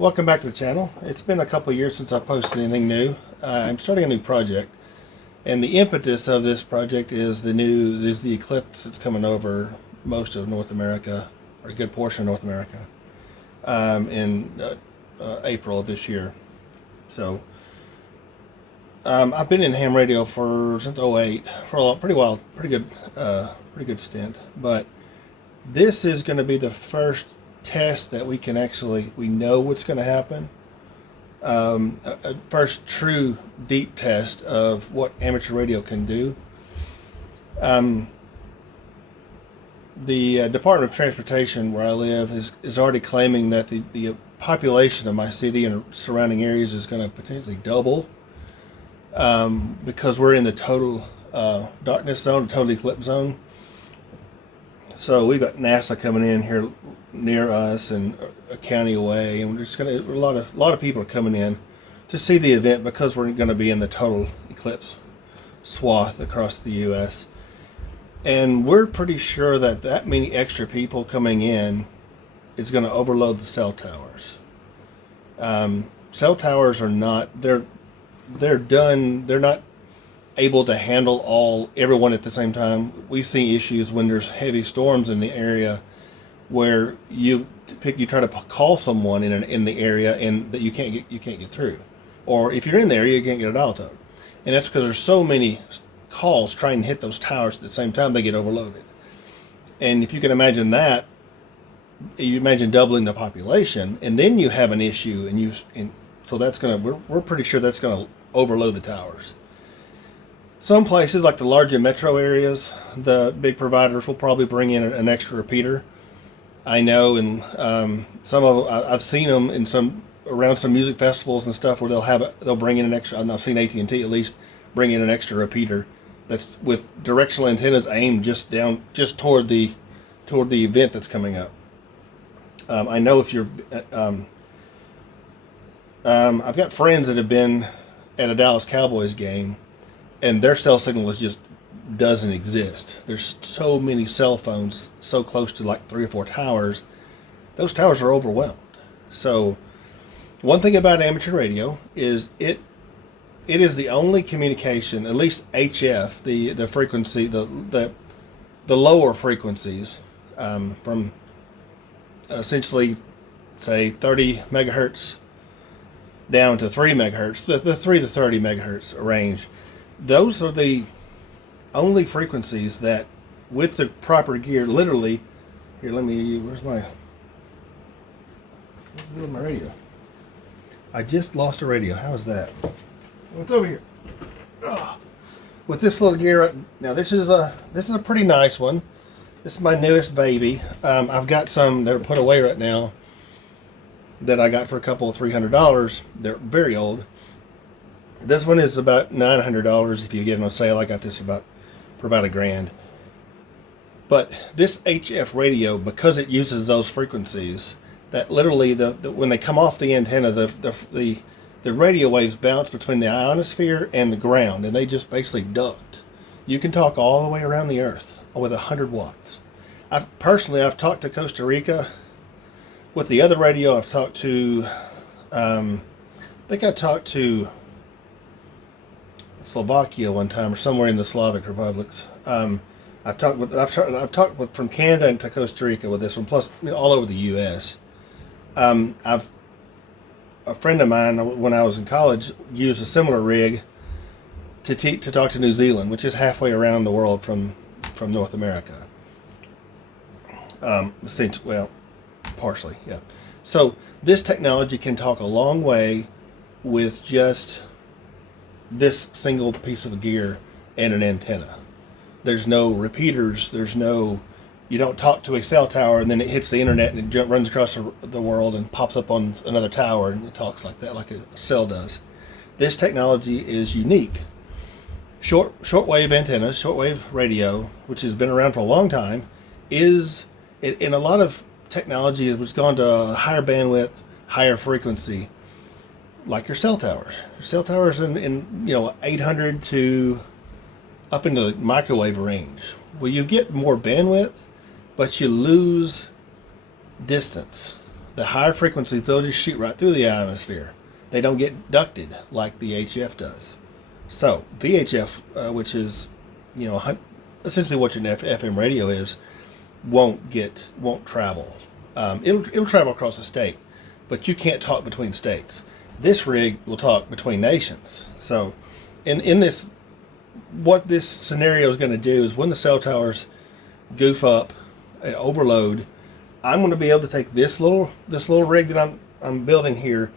Welcome back to the channel. It's been a couple years since I posted anything new. I'm starting a new project, and the impetus of this project is the eclipse that's coming over most of North America, or a good portion of North America, in April of this year. So I've been in ham radio since '08 for a pretty good stint. But this is going to be the first test that we know what's going to happen. A first true deep test of what amateur radio can do. The Department of Transportation where I live is already claiming that the population of my city and surrounding areas is going to potentially double, because we're in the total darkness zone, total eclipse zone. So we've got NASA coming in here near us and a county away, and a lot of people are coming in to see the event because we're going to be in the total eclipse swath across the U.S. And we're pretty sure that many extra people coming in is going to overload the cell towers. Cell towers are not they're not able to handle everyone at the same time. We've seen issues when there's heavy storms in the area where you try to call someone in the area and that you can't get through, or if you're in the area you can't get it out of, and that's because there's so many calls trying to hit those towers at the same time. They get overloaded. And if you can imagine that, you imagine doubling the population, and then you have an issue, so we're pretty sure that's gonna overload the towers. Some places, like the larger metro areas, the big providers will probably bring in an extra repeater. I know, and some of them, I've seen them around some music festivals and stuff, where they'll bring in an extra. I've seen AT&T at least bring in an extra repeater that's with directional antennas aimed just toward the event that's coming up. I know if you're, I've got friends that have been at a Dallas Cowboys game, and their cell signal just doesn't exist. There's so many cell phones so close to like 3 or 4 towers. Those towers are overwhelmed. So one thing about amateur radio is it is the only communication, at least HF, the frequency, the lower frequencies, from essentially say 30 megahertz down to 3 megahertz, the 3 to 30 megahertz range. Those are the only frequencies that, with the proper gear, literally, where's my radio? I just lost a radio. How's that? What's over here? With this little gear, now this is a pretty nice one. This is my newest baby. I've got some that are put away right now that I got for a couple of $300. They're very old. This one is about $900 if you get it on sale. I got this for about $1,000. But this HF radio, because it uses those frequencies, that literally when they come off the antenna, the radio waves bounce between the ionosphere and the ground, and they just basically duct. You can talk all the way around the earth with 100 watts. I've talked to Costa Rica. With the other radio, I've talked to, I think I talked to Slovakia one time, or somewhere in the Slavic republics. I've talked with from Canada and to Costa Rica with this one, plus all over the U.S. A friend of mine, when I was in college, used a similar rig to talk to New Zealand, which is halfway around the world from North America. Partially, yeah. So this technology can talk a long way with just this single piece of gear and an antenna. There's no repeaters. You don't talk to a cell tower and then it hits the internet and it runs across the world and pops up on another tower and it talks like that, like a cell does. This technology is unique. Shortwave antennas, shortwave radio, which has been around for a long time, is in a lot of technology it was gone to a higher bandwidth, higher frequency, like your cell towers. Your cell towers in 800 to up into the microwave range. Well, you get more bandwidth, but you lose distance. The higher frequencies, they'll just shoot right through the ionosphere. They don't get ducted like the HF does. So VHF, which is, essentially what your FM radio is, won't travel. It'll travel across the state, but you can't talk between states. This rig will talk between nations. So in this, what this scenario is going to do is when the cell towers goof up and overload, I'm going to be able to take this little rig that I'm building here.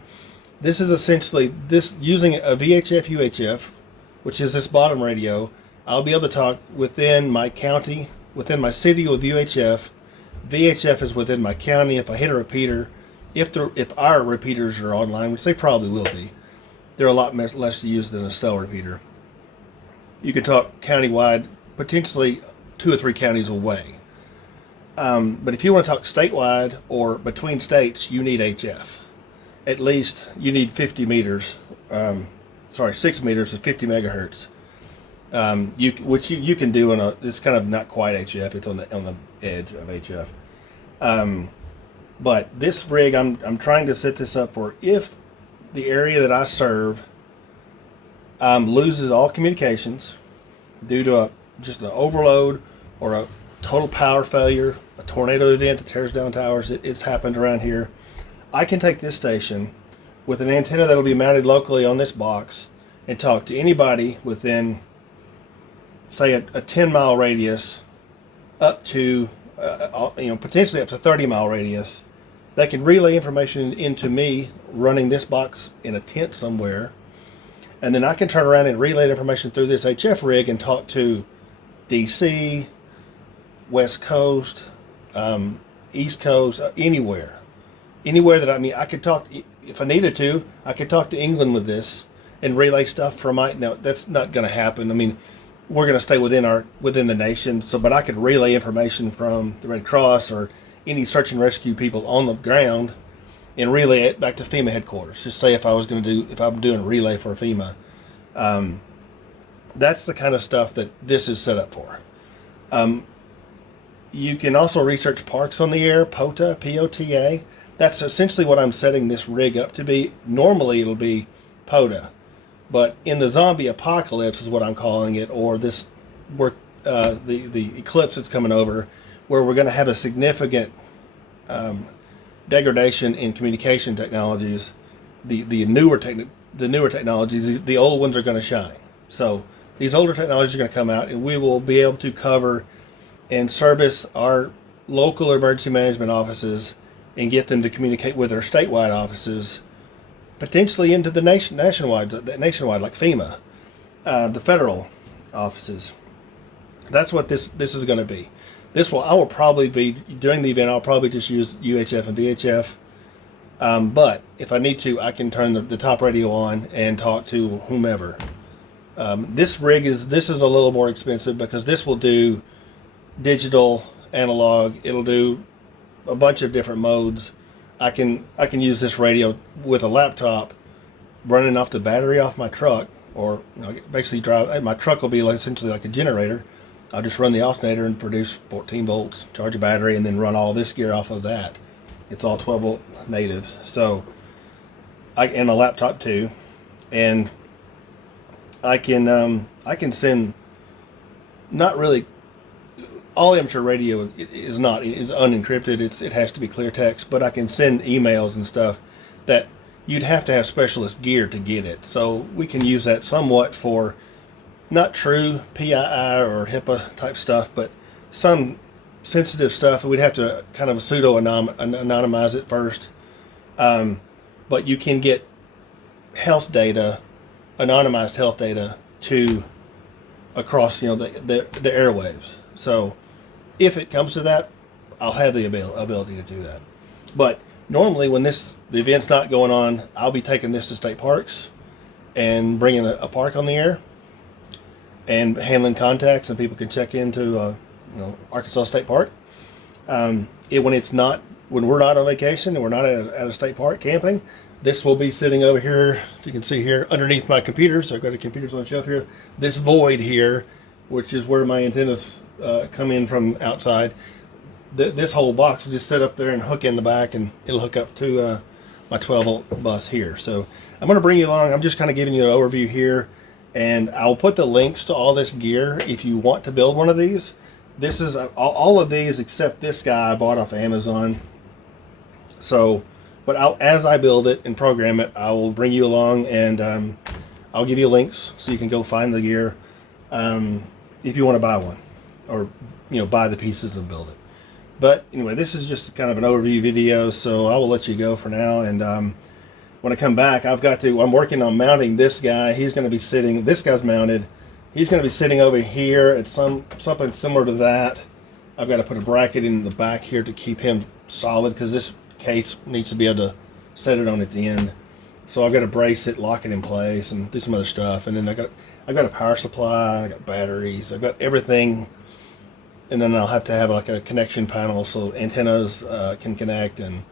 This is essentially this using a VHF UHF, which is this bottom radio. I'll be able to talk within my county, within my city with UHF. VHF is within my county. If I hit a repeater, if our repeaters are online, which they probably will be, they're a lot less used than a cell repeater. You can talk countywide, potentially 2 or 3 counties away. But if you want to talk statewide or between states, you need HF. At least you need 50 meters. 6 meters is 50 megahertz. Which you can do it's kind of not quite HF. It's on the edge of HF. But this rig, I'm trying to set this up for if the area that I serve loses all communications due to just an overload or a total power failure, a tornado event that tears down towers. It's happened around here. I can take this station with an antenna that'll be mounted locally on this box and talk to anybody within, say, a 10-mile radius up to, potentially up to 30-mile radius. They can relay information into me running this box in a tent somewhere, and then I can turn around and relay information through this HF rig and talk to DC, West Coast, East Coast, anywhere that I could talk. If I needed to, I could talk to England with this and relay stuff from now. That's not going to happen. I mean, we're going to stay within the nation. So, but I could relay information from the Red Cross or any search and rescue people on the ground and relay it back to FEMA headquarters. Just say if I'm doing a relay for FEMA, that's the kind of stuff that this is set up for. You can also research parks on the air, POTA, POTA. That's essentially what I'm setting this rig up to be. Normally it'll be POTA, but in the zombie apocalypse is what I'm calling it, or the eclipse that's coming over, where we're going to have a significant degradation in communication technologies. The newer technologies, the old ones are going to shine. So these older technologies are going to come out, and we will be able to cover and service our local emergency management offices and get them to communicate with their statewide offices, potentially into the nationwide like FEMA, the federal offices. That's what this is going to be. I will probably be, during the event, I'll probably just use UHF and VHF. But if I need to, I can turn the top radio on and talk to whomever. This is a little more expensive because this will do digital, analog. It'll do a bunch of different modes. I can use this radio with a laptop running off the battery off my truck, or basically drive. My truck will be essentially like a generator. I'll just run the alternator and produce 14 volts, charge a battery, and then run all this gear off of that. It's all 12 volt native. So and a laptop too, and I can send, not really. All amateur radio is unencrypted. It has to be clear text, but I can send emails and stuff that you'd have to have specialist gear to get it. So we can use that somewhat for not true PII or HIPAA type stuff, but some sensitive stuff. We'd have to kind of pseudo-anonymize it first. But you can get health data, anonymized health data across the airwaves. So if it comes to that, I'll have the ability to do that. But normally when the event's not going on, I'll be taking this to state parks and bringing a park on the air and handling contacts, and people can check into Arkansas State Park. When we're not on vacation and we're not at a state park camping, this will be sitting over here, if you can see here, underneath my computers. So I've got the computers on the shelf here. This void here, which is where my antennas come in from outside, this whole box will just sit up there and hook in the back, and it'll hook up to my 12-volt bus here. So I'm going to bring you along. I'm just kind of giving you an overview here, and I'll put the links to all this gear if you want to build one of these. This is all of these except this guy I bought off Amazon. So, but as I build it and program it, I will bring you along, and I'll give you links so you can go find the gear if you want to buy one, or buy the pieces and build it. But anyway, this is just kind of an overview video, so I will let you go for now. And when I come back, I'm working on mounting this guy. He's going to be sitting, this guy's mounted. He's going to be sitting over here at something similar to that. I've got to put a bracket in the back here to keep him solid, because this case needs to be able to set it on its end. So I've got to brace it, lock it in place, and do some other stuff. And then I've got a power supply, I got batteries, I've got everything. And then I'll have to have like a connection panel so antennas can connect, and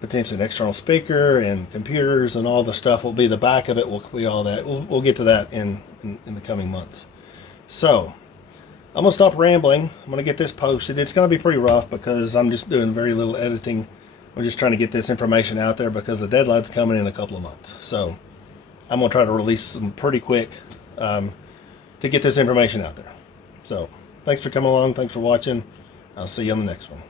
potentially an external speaker and computers, and all the stuff will be the back of it. Will be all that. We'll get to that in the coming months. So I'm gonna stop rambling. I'm gonna get this posted. It's gonna be pretty rough because I'm just doing very little editing. I'm just trying to get this information out there because the deadline's coming in a couple of months. So I'm gonna try to release some pretty quick to get this information out there. So thanks for coming along. Thanks for watching. I'll see you on the next one.